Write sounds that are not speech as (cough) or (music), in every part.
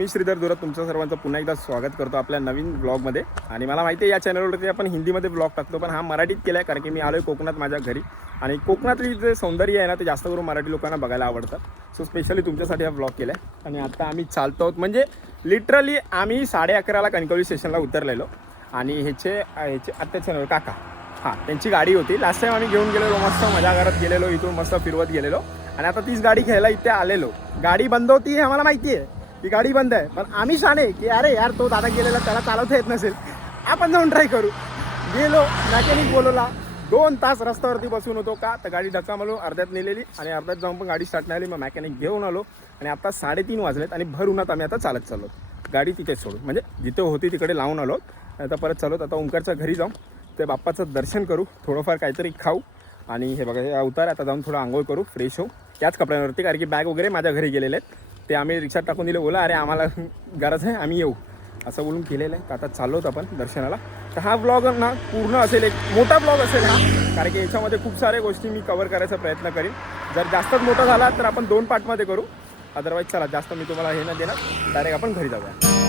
मी श्रीधर दुरत तुमचं सर्वांचं पुन्हा एकदा स्वागत करतो आपल्या नवीन ब्लॉगमध्ये आणि मला माहिती आहे या चॅनलवरती आपण हिंदीमध्ये ब्लॉग टाकतो पण हा मराठीत केला आहे कारण की मी आलो आहे कोकणात माझ्या घरी. आणि कोकणातली जे सौंदर्य आहे ना ते जास्त करून मराठी लोकांना बघायला आवडतं. सो स्पेशली तुमच्यासाठी हा ब्लॉग केला आहे आणि आता आम्ही चालतो आहोत म्हणजे लिटरली आम्ही साडे अकराला कणकवली स्टेशनला उतरलेलो. आणि ह्याचे ह्याचे आत्याचे काका. हां त्यांची गाडी होती. लास्ट टाईम आम्ही घेऊन गेलेलो मस्त मजा करत गेलेलो इथून मस्त फिरवत गेलेलो. आणि आता तीच गाडी घ्यायला इथे आलेलो. गाडी बंद होती हे आम्हाला माहिती आहे. की गाडी बंद आहे. पण आम्ही शाणे की अरे यार तो दादा गेलेला त्याला चालवता येत नसेल. आपण जाऊन ट्राय करू. गेलो मॅकॅनिक बोलवला. दोन तास रस्त्यावरती बसून होतो का? तर गाडी डकामलो अर्ध्यात नेलेली आणि अर्ध्यात जाऊन पण गाडी स्टार्ट नाही आली मग मॅकॅनिक घेऊन आलो आणि आता साडेतीन वाजलेत आणि भर उन्हात आम्ही आता चालत चाललो. गाडी तिथेच सोडू म्हणजे जिथे होती तिकडे लावून आलो. आता परत चालत आता ओंकारच्या घरी जाऊन ते बाप्पाचं दर्शन करू. थोडंफार काहीतरी खाऊ. आणि हे बघा हे अवतार आहे, आता जाऊन थोडं आंघोळ करू. फ्रेश होऊ. त्याच कपड्यांवरती. कारण की बॅग वगैरे माझ्या घरी गेलेले आहेत. ते आम्ही रिक्षात टाकून दिले बोला अरे आम्हाला गरज आहे आम्ही येऊ. असं बोलून केलेलं आहे. तर आता चाललो आहोत आपण दर्शनाला. तर हा ब्लॉग ना पूर्ण असेल एक मोठा ब्लॉग असेल हा. कारण की याच्यामध्ये खूप साऱ्या गोष्टी मी कवर करायचा प्रयत्न करीन. जर जास्तच मोठा झाला तर आपण दोन पार्टमध्ये करू. अदरवाईज चला जास्त मी तुम्हाला हे न देणार. डायरेक्ट आपण घरी जाऊया.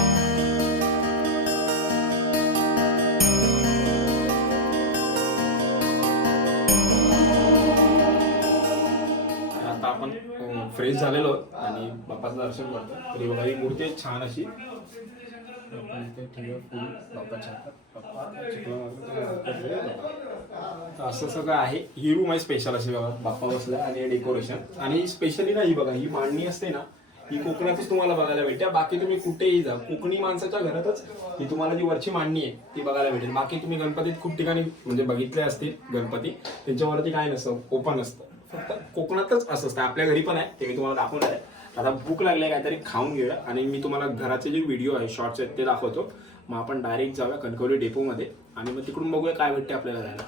फ्रेश झालेलो आणि बाप्पाचं दर्शन करतो. तरी बघा ही मूर्ती आहे छान अशी. बाप्पा असं सगळं आहे. ही रूम आहे स्पेशल अशी बघा. बाप्पा बसला आणि डेकोरेशन आणि स्पेशली ना ही बघा ही मांडणी असते ना ही कोकणातच तुम्हाला बघायला भेटते. बाकी तुम्ही कुठेही जा. कोकणी माणसाच्या घरातच ही तुम्हाला जी वरची मांडणी आहे ती बघायला भेटेल. बाकी तुम्ही गणपतीत खूप ठिकाणी म्हणजे बघितले असतील गणपती त्यांच्यावरती काय नसतं. ओपन असतं. फक्त कोकणातच असं असतं. आपल्या घरी पण आहे ते मी तुम्हाला दाखवणार आहे. आता भूक लागली आहे काहीतरी खाऊन घेऊया आणि मी तुम्हाला घराचे जे व्हिडिओ आहे शॉर्ट्स आहेत ते दाखवतो. मग आपण डायरेक्ट जाऊया कणकवली डेपोमध्ये आणि मग तिकडून बघूया काय भेटते आपल्याला जायला.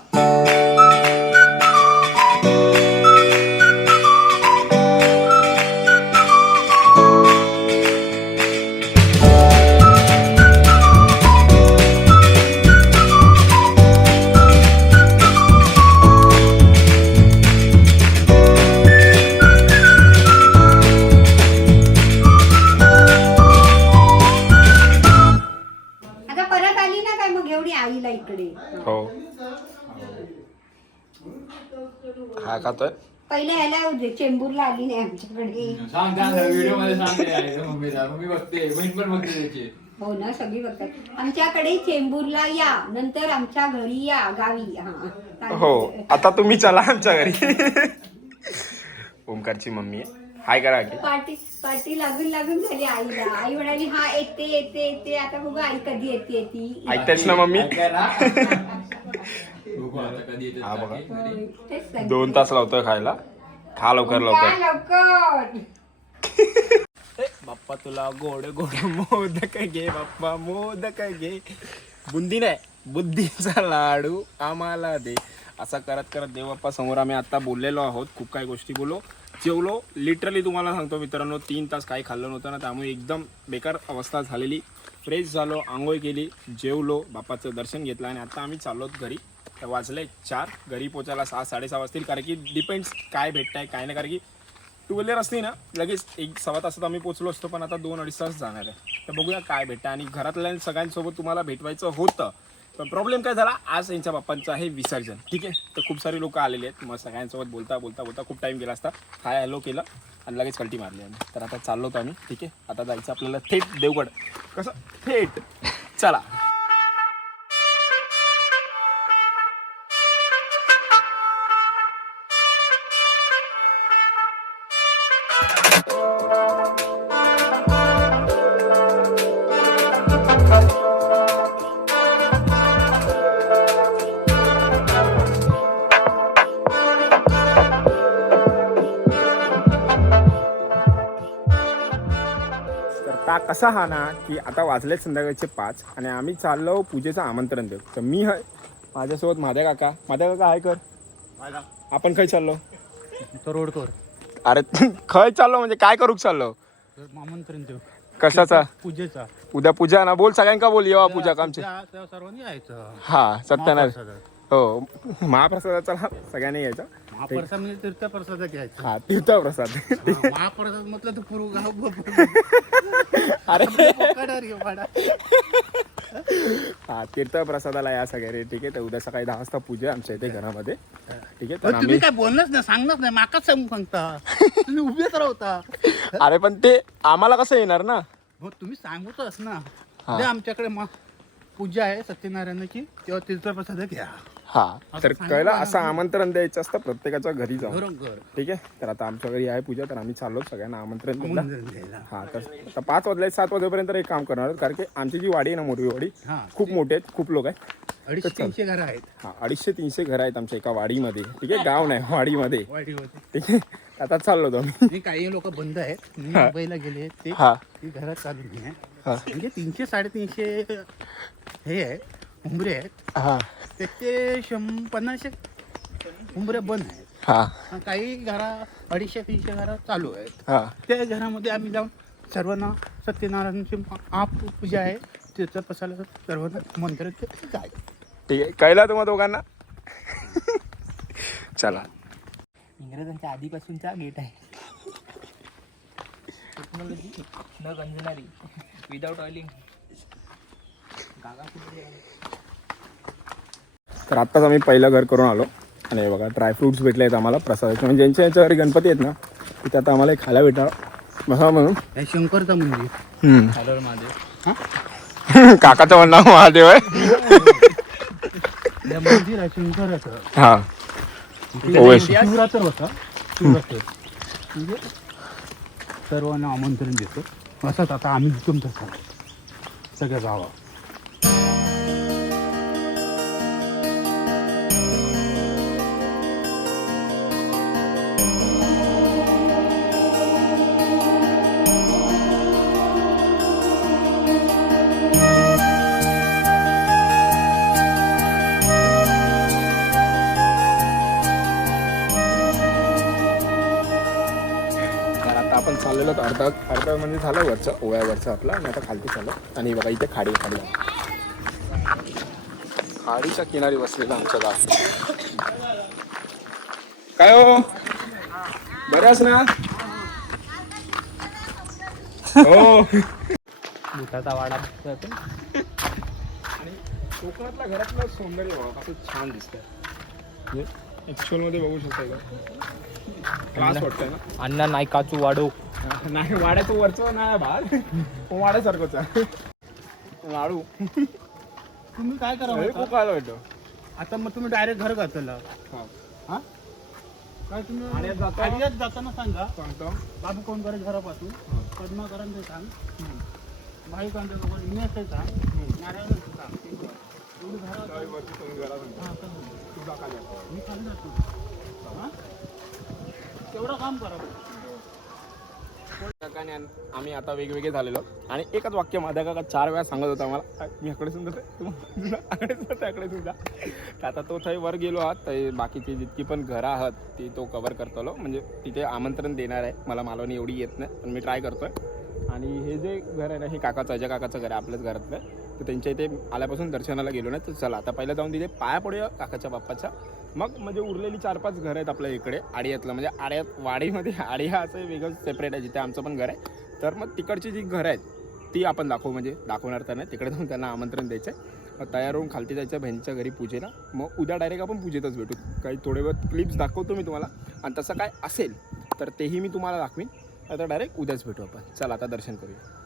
चेंबूरला आली नाही आमच्याकडे. सांग सांग व्हिडिओमध्ये सांग ते. आहे, मम्मीला मम्मी बघते बहीण पण बघते त्याची. हो ना सगळी बघतात. आमच्याकडे चेंबूरला या नंतर आमच्या घरी या गावी. हा. हो आता तुम्ही चला आमच्या घरी. ओमकारची मम्मी आहे. हाय करा की पार्टी पार्टी लागून लागून झाली आईला. आई म्हणाली हा येते येते येते. आता बघू आई कधी येते येते. ऐकतेस ना मम्मी. ऐकाय ना? (laughs) बघू आता कधी येते हा बघा. तेच सांगते. दोन तास लावतोय खायला. खा लवकर लवकर. लवकर. बाप्पा तुला गोड गोड मोदक घे बाप्पा मोदक घे. बुंदी नाही बुद्धीचा लाडू आम्हाला दे. असं करत करत देव बाप्पा समोर आम्ही आता बोललेलो आहोत. खूप काही गोष्टी बोलो जेवलो. लिटरली तुम्हाला सांगतो मित्रांनो तीन तास काही खाल्लं नव्हतं ना त्यामुळे एकदम बेकार अवस्था झालेली. फ्रेश झालो आंघोळ केली जेवलो. बाप्पाचं दर्शन घेतलं आणि आता आम्ही चाललो घरी. तर वाजले चार. घरी पोचायला सहा साडेसहा वाजतील. कारण की डिपेंड्स काय भेटताय काय नाही. कारण की टू व्हीलर असते ना लगेच एक सव्वा तासात आम्ही पोचलो असतो पण आता दोन अडीच तास जाणार आहे. तर बघूया काय भेटतं आणि घरातल्या सगळ्यांसोबत तुम्हाला भेटवायचं होतं पण प्रॉब्लेम काय झाला? आज यांच्या बाप्पांचं आहे विसर्जन. ठीक आहे? तर खूप सारे लोक आलेले आहेत. मग सगळ्यांसोबत बोलता बोलता बोलता खूप टाईम गेला असता. हाय हॅलो केलं. आणि लगेच कल्टी मारली आम्ही. तर आता चाललो होतो आम्ही. ठीक आहे? आता जायचं आपल्याला थेट देवगड. कसं? थेट. चला. कसा हा ना की आता वाजले संध्याकाळचे पाच आणि आम्ही चाललो पूजेचं आमंत्रण देऊ तर मी आहे माझ्यासोबत माझ्या काका. माझ्या काका आहे कर. आपण खय चाललो? तरोडकर अरे खय चाललो म्हणजे काय करूक चाललो? आमंत्रण देऊ. कशाचा? पूजेचा. उद्या पूजा ना बोल सगळ्यांका बोल येवा पूजा त्या सर्वांनी यायचं. हा सत्यनारायण. हो महाप्रसादाचा सगळ्यांनी यायचा. हा प्रसाद म्हणजे तीर्थ प्रसाद घ्यायचा. हा तीर्थप्रसाद हा, महाप्रसाद म्हटलं तर पूर्व गाव अरे. हा तीर्थप्रसादाला या सगळे रे ठीक आहे. तर उद्या सकाळी दहा वाजता पूजा आहे आमच्या इथे घरामध्ये. ठीक आहे तर आम्ही तुम्ही काय बोलणंच नाही सांगणंच नाही माकाच सांगू सांगता. तुम्ही उभेच राहता. अरे पण ते आम्हाला कसं येणार ना? हो तुम्ही सांगूतच ना. हा. उद्या आमच्याकडे मग पूजा आहे सत्यनारायणाची तेव्हा तीर्थप्रसाद घ्या. हा. तर कळलं असं आमंत्रण द्यायचं असतं प्रत्येकाच्या घरी जाऊन. बरोबर. ठीक आहे? तर आता आमच्या घरी आहे पूजा तर आम्ही चाललो सगळ्यांना आमंत्रण द्यायला. हा तर आता पाच वाजले सात वाजेपर्यंत एक काम करणार आहोत. कारण की आमची जी वाडी आहे ना मोठी वाडी हा. खूप मोठी आहेत खूप लोक आहेत. अडीचशे तीनशे घरं आहेत. हा अडीचशे तीनशे घर आहेत आमच्या एका वाडीमध्ये. ठीक आहे? गाव नाही वाडीमध्ये. ठीक आहे? आता चाललो आम्ही. आणि काही लोक बंद आहेत. मुंबईला गेले ते हा. ती घरात चालू नाही आहे म्हणजे तीनशे साडेतीनशे हे आहे. उंबरे आहेत. हा. त्याचे शं पन्नासशे उंबरे बंद आहेत. हा. आणि काही घरा अडीचशे तीनशे घरा चालू आहेत. हा. त्या घरामध्ये आम्ही जाऊन सर्वांना सत्यनारायणची आप पूजा आहे. त्याचा पसाला सर्वांना मंत्र जाय ठीक आहे. कळलं तुम्हा दोघांना? चला. इंग्रजांच्या आधीपासूनचा गेट आहे. टेक्नॉलॉजी न गंजणारी विदाउट ऑइलिंग तर आत्ताच आम्ही पहिलं घर करून आलो. आणि हे बघा ड्रायफ्रुट्स भेटले आहेत आम्हाला प्रसादाचे. म्हणजे ज्यांच्या यांच्या घरी गणपती आहेत ना तिथे आता आम्हाला खायला भेटणार. बसा म्हणून. शंकरचं मंदिर. हा? (laughs) काकाचं म्हणणं महादेव आहे. हे मंदिर आहे शंकराचं. हा. ओवेस. शिवरात्र होता. शिवरात्र. म्हणजे सर्वांना आमंत्रण देतो. असंच आता आम्ही तुमचं सगळ्या गावा अर्धा अर्धा म्हणजे झालं वरचं ओव्यावरचं आपलं आणि आता खालती चाललो आणि बघा इथे खाडी खाडी. खाडीच्या किनारी बसलेलं आमचं गाव. काय हो? बऱ्याच ना? हो. बुटाचा वाडा आणि कोकणातल्या घरातलं सौंदर्य बघा कसं छान दिसतंय. ऍक्च्युअलमध्ये बघू शकता का? क्लास वाटतंय ना? अण्णा नायकाचू वाडो. नाही वाड्याचं वरचं नाही भाग. वाड्यासारखंच लाडू तुम्ही काय करा खूप खायला भेटतो आता मग तुम्ही डायरेक्ट घर घातला हा. हा? काय तुम्ही? आड्यात जातो. आड्यात जाताना सांगा. सांगतो. बाबू कोण करे घरापासून? पद्माकरांचे सांग. भाईकांच्या लोक इमेजचे सांग. नारायणाचं सांग. एवढी घरात हा, सांग. मी खाली जातो. हा? तेवढं काम करा. काकाने आम्ही आता वेगवेगळे झालेलो. आणि एकच वाक्य माझ्या काका चार वेळा सांगत होता मला. मी सुद्धा आकडे सुद्धा आकडे सुद्धा. तर आता तो थंय वर गेलो आहात तर बाकीची जितकी पण घरं आहात ती तो कवर करतलो. म्हणजे तिथे आमंत्रण देणार आहे. मला मालवणी एवढी येत नाही पण मी ट्राय करतोय. आणि हे जे घर आहे ना हे काकाचं अजय काकाचं घर आहे आपल्याच घरातलं तर त्यांच्या इथे आल्यापासून दर्शनाला गेलो नाही. तर चला आता पहिलं जाऊन तिथे पाया पडूया काकाच्या बाप्पाच्या मग म्हणजे उरलेली चार पाच घरं आहेत आपल्या इकडे आडियातलं. म्हणजे आड्यात वाडीमध्ये आडिया असं वेगळं सेपरेट आहे जिथे आमचं पण घर आहे. तर मग तिकडची जी घरं आहेत ती आपण दाखवू म्हणजे दाखवणार त्यांना. तिकडे जाऊन त्यांना आमंत्रण द्यायचं आहे. मग तयार होऊन खालती जायचं बहिणीच्या घरी पूजेला. मग उद्या डायरेक्ट आपण पूजेतच भेटू. काही थोडे बहुत क्लिप्स दाखवतो मी तुम्हाला. आणि तसं काय असेल तर तेही मी तुम्हाला दाखवीन. आता डायरेक्ट उद्याच भेटू आपण. चला आता दर्शन करूया.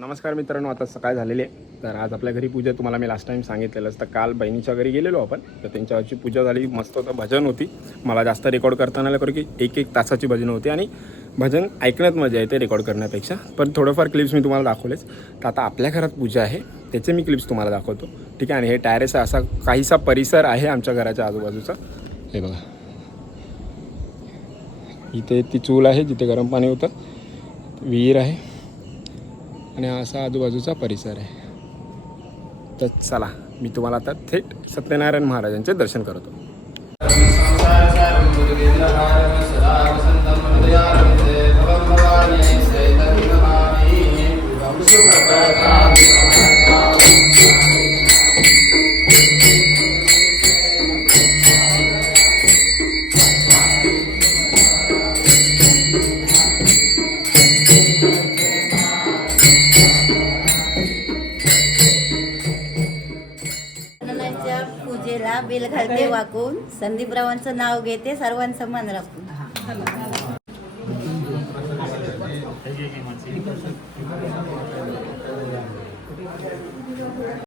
नमस्कार मित्रांनो आता सकाळ झालेली आहे. तर आज आपल्या घरी पूजा तुम्हाला मी लास्ट टाईम सांगितलेलंच. तर काल बहिणीच्या घरी गेलेलो आपण. तर त्यांच्यावरची पूजा झाली. मस्त होतं. भजन होती. मला जास्त रेकॉर्ड करताना आलं कारण की एक एक तासाची भजन होती आणि भजन ऐकण्यात मजा येते रेकॉर्ड करण्यापेक्षा. पण थोडंफार क्लिप्स मी तुम्हाला दाखवलेच. तर आता आपल्या घरात पूजा आहे. त्याचे मी क्लिप्स तुम्हाला दाखवतो. ठीक आहे? आणि हे टॅरेस असा काहीसा परिसर आहे आमच्या घराच्या आजूबाजूचा. हे बघा. इथे ती चूल आहे जिथे गरम पाणी होतं. विहीर आहे. आणि असा आजूबाजूचा परिसर आहे तर चला मी तुम्हाला आता थेट सत्यनारायण महाराजांचे दर्शन करतो घालते संदीपरावांचं नाव घेते सर्वांचं मन राखून.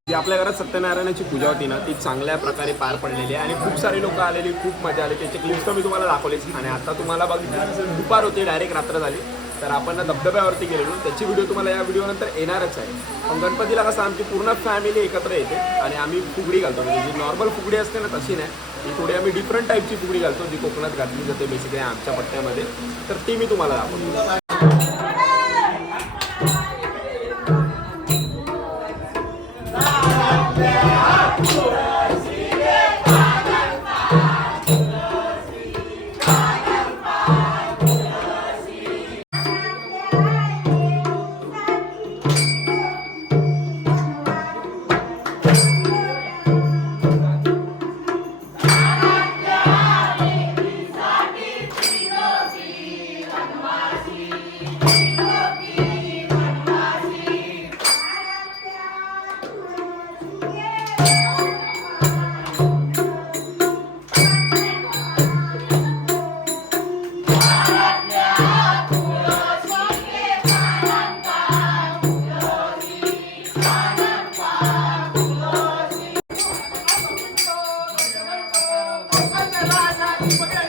जी आपल्या घरात सत्यनारायणाची पूजा होती ना ती चांगल्या प्रकारे पार पडलेली आहे आणि खूप सारे लोक आलेली खूप मजा आली. त्याचे क्लिप्स तर मी तुम्हाला दाखवलेच आणि आता तुम्हाला बघितलं दुपार होती डायरेक्ट रात्र झाली. तर आपण ना धबधब्यावरती गेलेलो त्याची व्हिडिओ तुम्हाला या व्हिडिओनंतर येणारच आहे. पण गणपतीला कसं आमची पूर्ण फॅमिली एकत्र येते आणि आम्ही फुगडी घालतो. म्हणजे जी नॉर्मल फुगडी असते ना तशी नाही. ती थोडी आम्ही डिफरंट टाईपची फुगडी घालतो जी कोकणात घातली जाते बेसिकली आमच्या पट्ट्यामध्ये. तर ती मी तुम्हाला दाखवतो. तर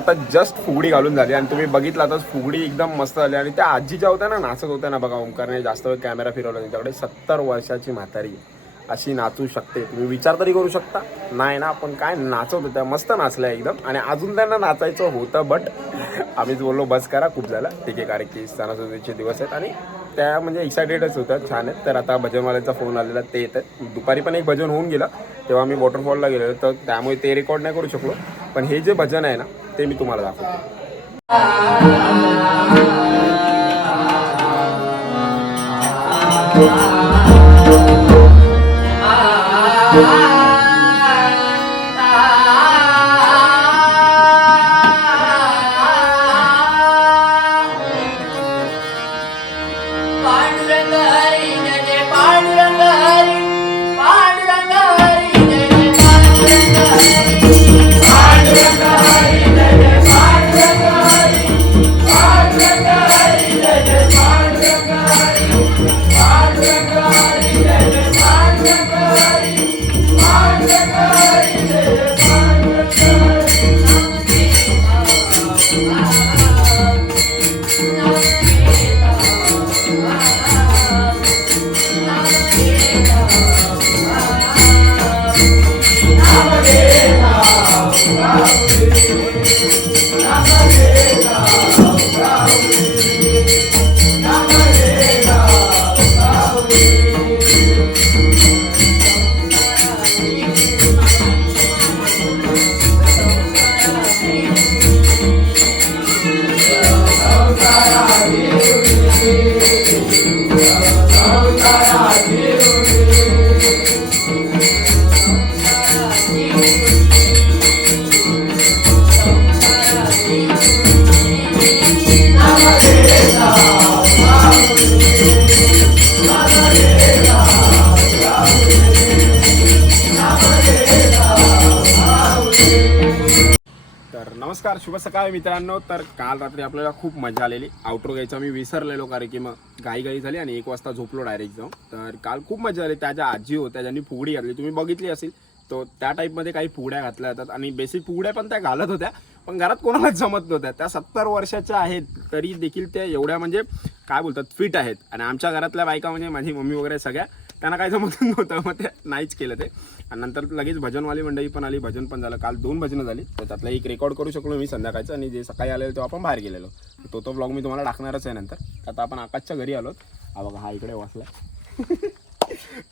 आता जस्ट फुगडी घालून झाली आणि तुम्ही बघितला तर फुगडी एकदम मस्त झाली आणि त्या आजी ज्या होत्या ना नाचत होत्या ना बघा ओंकारने जास्त वेळ कॅमेरा फिरवला त्याच्याकडे सत्तर वर्षाची म्हातारी अशी नाचू शकते. तुम्ही विचार तरी करू शकता. नाही ना आपण काय नाचत होत्या मस्त नाचल्या एकदम. आणि अजून त्यांना नाचायचं होतं बट आम्हीच बोललो बस करा खूप झालं. ठीक आहे कारण की सणासुदीचे दिवस आहेत. आणि त्या म्हणजे एक्सायटेडच होत्या छान आहेत. तर आता भजनवाल्याचा फोन आलेला ते येतात. दुपारी पण एक भजन होऊन गेलं. तेव्हा आम्ही वॉटरफॉलला गेलेलो तर त्यामुळे ते रेकॉर्ड नाही करू शकलो. पण हे जे भजन आहे ना ते मी तुम्हाला दाखवतो तर नमस्कार शुभ सकाळ मित्रांनो. तर काल रात्री आपल्याला खूप मजा आलेली. आउटरो घ्यायचा मी विसरलेलो कारण की मग घाई घाई झाली आणि एक वाजता झोपलो डायरेक्ट जाऊन. तर काल खूप मजा आली. त्याच्या आजी होत्या ज्यांनी फुगडी घातली. तुम्ही बघितली असेल. तो त्या टाईपमध्ये काही फुगड्या घातल्या जातात आणि बेसिक फुगड्या पण त्या घालत होत्या. पण घरात कोणालाच जमत नव्हत्या. त्या सत्तर वर्षाच्या आहेत. तरी देखील त्या एवढ्या म्हणजे काय बोलतात फिट आहेत. आणि आमच्या घरातल्या बायका म्हणजे माझी मम्मी वगैरे सगळ्या त्यांना काय जमत नव्हतं मग ते नाहीच केलं ते. आणि नंतर लगेच भजनवाली मंडळी पण आली भजन पण झालं. काल दोन भजनं झाली. तर त्यातलं एक रेकॉर्ड करू शकलो मी संध्याकाळचं आणि जे सकाळी आलेलं तेव्हा आपण बाहेर गेलेलो. तो तो ब्लॉग मी तुम्हाला टाकणारच आहे नंतर. आता आपण आकाशच्या घरी आलो हा बघा हा इकडे वाचला (laughs)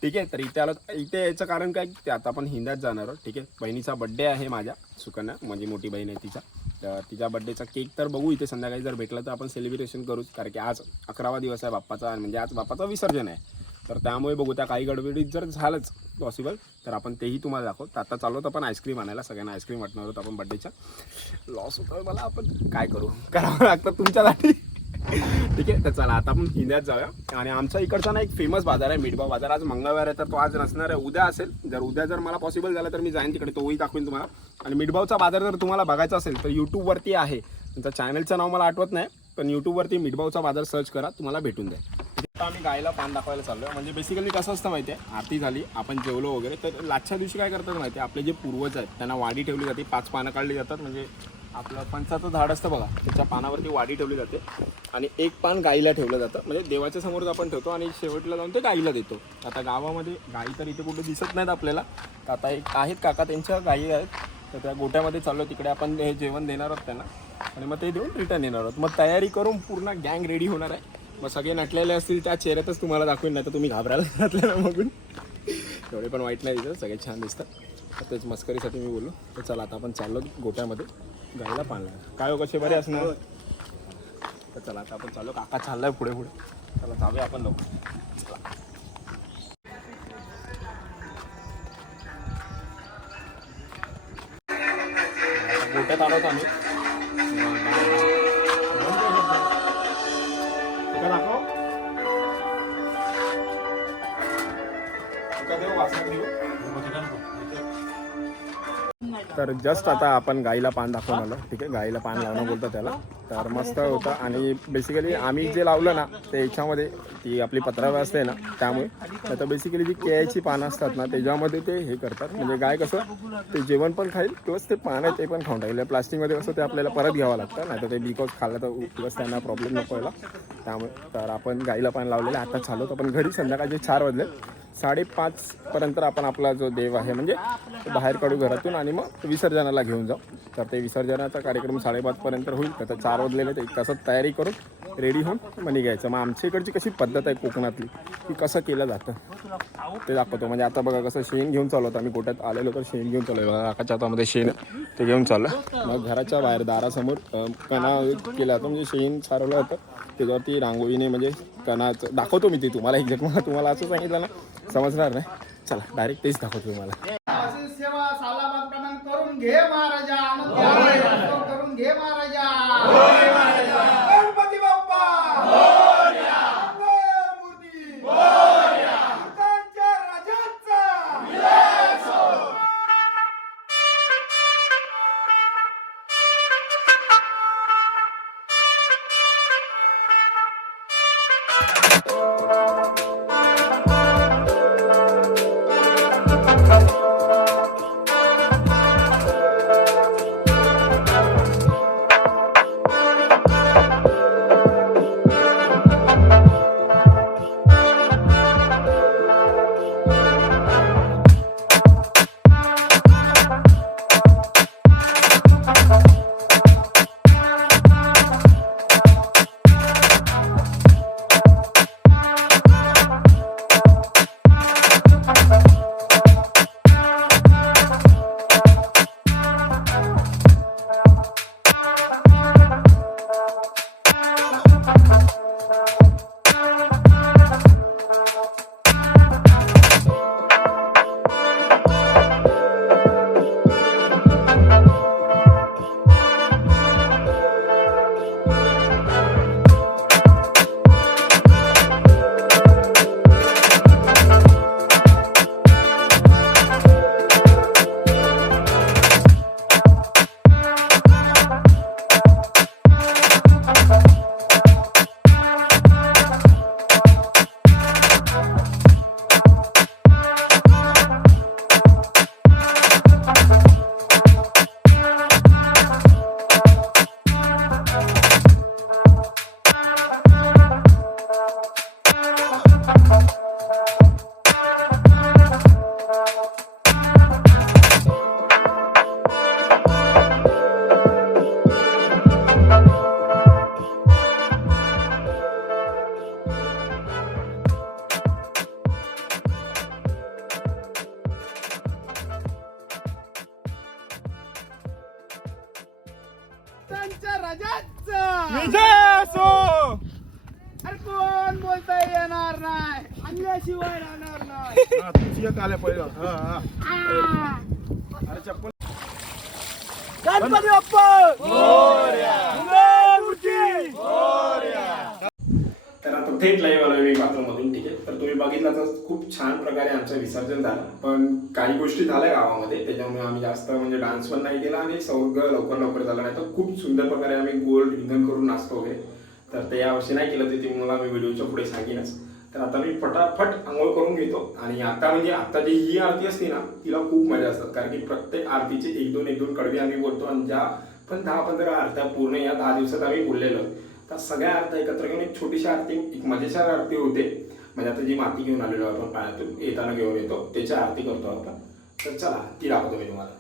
ठीक आहे तर इथे आलो. इथे याचं कारण काय? की आता आपण हिंदात जाणार आहोत. ठीक आहे बहिणीचा बड्डे आहे माझ्या सुकन्या. माझी मोठी बहीण आहे तिचा. तर तिच्या बड्डेचा केक तर बघू इथे संध्याकाळी जर भेटला तर आपण सेलिब्रेशन करूच. कारण की आज अकरावा दिवस आहे बाप्पाचा आणि म्हणजे आज बाप्पाचं विसर्जन आहे. तर त्यामुळे बघू त्या काही गडबडीत जर झालंच पॉसिबल तर आपण तेही तुम्हाला दाखवतो आता चालू होतं आपण आईस्क्रीम आणायला सगळ्यांना आईस्क्रीम वाटणार आहोत आपण बड्डेच्या लॉस होतं मला आपण काय करू? (laughs) करावं लागतं तुमच्यासाठी ठीक आहे तर चला आता आपण हिंद्यात जाऊया. आणि आमच्या इकडचा ना एक फेमस बाजार आहे मिडबा बाजार. आज मंगळवार आहे तर तो आज नसणार आहे. उद्या असेल. जर उद्या जर मला पॉसिबल झालं तर मी जाईन तिकडे तोही दाखवेन तुम्हाला. आणि मिडबावचा बाजार जर तुम्हाला बघायचा असेल तर यूट्यूबवरती आहे. त्यांचं चॅनलचं नाव मला आठवत नाही पण यूट्यूबवरती मिडबावचा बाजार सर्च करा तुम्हाला भेटून जाईल. आता आम्ही गायला पान दाखवायला चाललो म्हणजे बेसिकली कसं असतं माहिती आहे आरती झाली आपण जेवलो वगैरे तर लाटच्या दिवशी काय करतात माहिती आहे आपले जे पूर्वज आहेत त्यांना वाडी ठेवली जाते पाच पानं काढली जातात. म्हणजे आपलं पंचाचं झाड असतं बघा त्याच्या पानावरती वाडी ठेवली जाते. आणि एक पान गाईला ठेवलं जातं. म्हणजे देवाच्या समोरच आपण ठेवतो आणि शेवटला जाऊन ते गाईला देतो. आता गावामध्ये गाई तर इथे कुठे दिसत नाहीत आपल्याला. तर आता एक आहेत काका त्यांच्या गाई आहेत. तर त्या गोट्यामध्ये चाललो तिकडे आपण हे जेवण देणार आहोत त्यांना. आणि मग ते देऊन रिटर्न येणार आहोत. मग तयारी करून पूर्ण गँग रेडी होणार आहे. मग सगळे नटलेले असतील त्या चेहऱ्यातच तुम्हाला दाखवेन नाही तर तुम्ही घाबरायला (laughs) घातलेला बघून एवढे पण वाईट नाही दिसत सगळे छान दिसतात. तर तेच मस्करीसाठी मी बोललो. तर चला आता आपण चाललो गोट्यामध्ये. गायला पाणी काय हो कसे बरे असणार तर चला आता आपण चाललो. काका चाललाय पुढे पुढे. चला जाऊया आपण लोक चला. तर जस्ट आता आपण गाईला पान दाखवून आलो. ठीक आहे गाईला पान लावणं बोलतो त्याला. तर मस्त होतं आणि बेसिकली आम्ही जे लावलं ना ते याच्यामध्ये ती आपली पत्रावळ असते ना त्यामुळे. तर बेसिकली जी केळ्याची पानं असतात ना त्याच्यामध्ये ते हे करतात. म्हणजे गाय कसं ते जेवण पण खाईल प्लस ते पानं ते पण खाऊन टाकेल. म्हणजे प्लास्टिकमध्ये कसं ते आपल्याला परत घ्यावं लागतं नाही तर ते बिकॉज खाल्लं तर प्लस त्यांना प्रॉब्लेम नको त्यामुळे तर आपण गाईला पान लावलेलं आता चालवतो पण घरी संध्याकाळचे चार वाजले साडेपाच पर्यंत आपण आपला जो देव आहे म्हणजे बाहेर काढू घरातून आणि मग विसर्जनाला घेऊन जाऊ. तर ते विसर्जनाचा कार्यक्रम साडेपाचपर्यंत होईल. तर चार वाजलेले तर एक तासात तयारी करून रेडी होऊन मग निघायचं. मग आमच्या इकडची कशी पद्धत आहे कोकणातली की कसं केलं जातं ते दाखवतो. म्हणजे आता बघा कसं शेण घेऊन चालू होतं. आम्ही गोट्यात आलेलो तर शेण घेऊन चालू आहे बघा हातामध्ये शेण ते घेऊन चाललं. मग घराच्या बाहेर दारासमोर कणा केला होता. म्हणजे शेण सारवलं होतं. त्याच्यावरती रांगोळीने म्हणजे कणाचं दाखवतो मी ते तुम्हाला एक्झॅक्ट मला तुम्हाला असं सांगितलं ना समजणार नाही. चला डायरेक्ट तेच दाखवतो तुम्हाला. सेवा सालाबाद करून घे महाराजा. करून घे महाराजा. आमचं झालं. पण काही गोष्टी झाल्या गावामध्ये. त्याच्यामुळे आम्ही जास्त म्हणजे डान्स पण नाही केला आणि सौर्ग लवकर लवकर झाला नाही. तर खूप सुंदर प्रकारे आम्ही गोल रिंगण करून नाचतो वगैरे. तर ते यावर्षी नाही केलं ते तुम्हाला मी व्हिडिओच्या पुढे सांगेनच. तर आता मी फटाफट आंघोळ करून घेतो. आणि आता म्हणजे आता जी ही आरती असते ना तिला खूप मजा असतात. कारण की प्रत्येक आरतीचे एक दोन एक दोन कडवी आम्ही बोलतो आणि ज्या पण दहा पंधरा आरत्या पूर्ण या दहा दिवसात आम्ही बोललेलो. तर सगळ्या आरत्या एकत्र घेऊन एक छोटीशी आरती एक मजेशीर आरती होते. म्हणजे आता जी माती घेऊन आलेलो आपण पाण्यातून येताना घेऊन येतो त्याची आरती करतो आपण. तर चला ती दाखवतो मी तुम्हाला.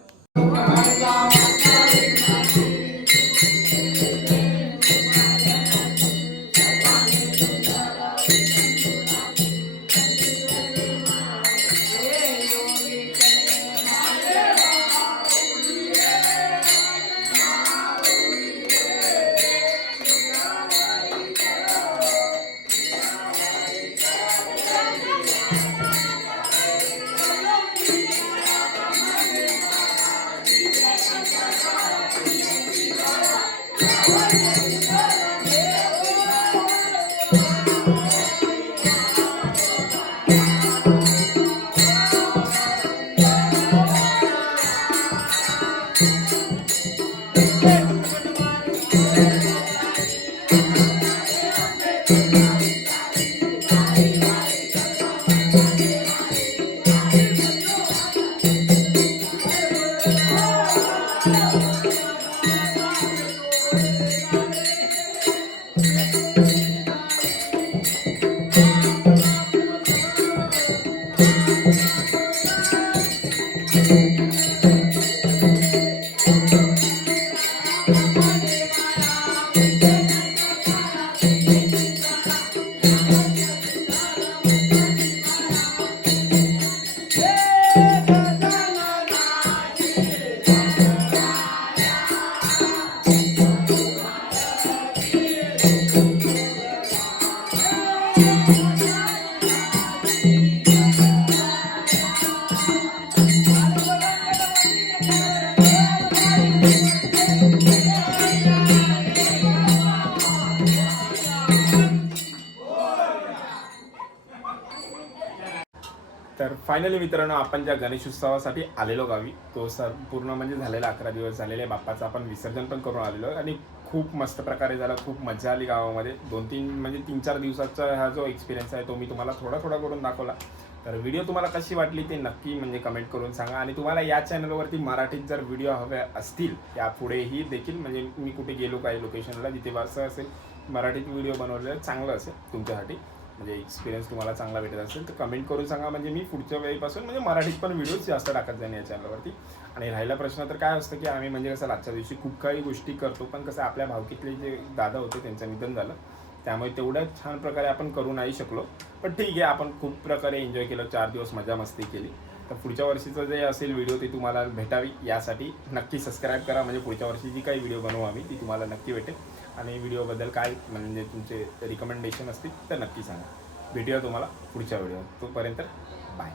मित्रांनो आपण ज्या गणेश उत्सवासाठी आलेलो गावी तो सर पूर्ण म्हणजे झालेला अकरा दिवस झालेले बाप्पाचं आपण विसर्जन पण करून आलेलो आणि खूप मस्त प्रकारे झाला खूप मजा आली गावामध्ये. दोन तीन म्हणजे तीन चार दिवसाचा हा जो एक्सपिरियन्स आहे तो मी तुम्हाला थोडा थोडा करून दाखवला. तर व्हिडिओ तुम्हाला कशी वाटली ते नक्की म्हणजे कमेंट करून सांगा. आणि तुम्हाला या चॅनलवरती मराठीत जर व्हिडिओ हवे असतील यापुढेही देखील म्हणजे मी कुठे गेलो काही लोकेशनला जिथे असं असेल मराठीत व्हिडिओ बनवलेलं चांगलं असेल तुमच्यासाठी. म्हणजे एक्सपिरियन्स तुम्हाला चांगला भेटत असेल तर कमेंट करून सांगा. म्हणजे मी पुढच्या वेळीपासून म्हणजे मराठीत पण व्हिडिओज जास्त टाकत जाईन या चॅनलवरती आणि राहिला प्रश्न तर काय असतं की आम्ही म्हणजे कसं आजच्या दिवशी खूप काही गोष्टी करतो पण कसं आपल्या भावकीतले जे दादा होते त्यांचं निधन झालं. त्यामुळे तेवढ्या छान प्रकारे आपण करू नाही शकलो. पण ठीक आहे आपण खूप प्रकारे एन्जॉय केलं चार दिवस मजा मस्ती केली. तर पुढच्या वर्षीचं जे असेल व्हिडिओ ती तुम्हाला भेटावी. यासाठी नक्की सबस्क्राईब करा. म्हणजे पुढच्या वर्षी जी काही व्हिडिओ बनवू आम्ही ती तुम्हाला नक्की भेटेल. आणि व्हिडिओबद्दल काय म्हणजे तुमचे रिकमेंडेशन असतील तर नक्की सांगा. भेटूया तुम्हाला पुढच्या व्हिडिओ तोपर्यंत बाय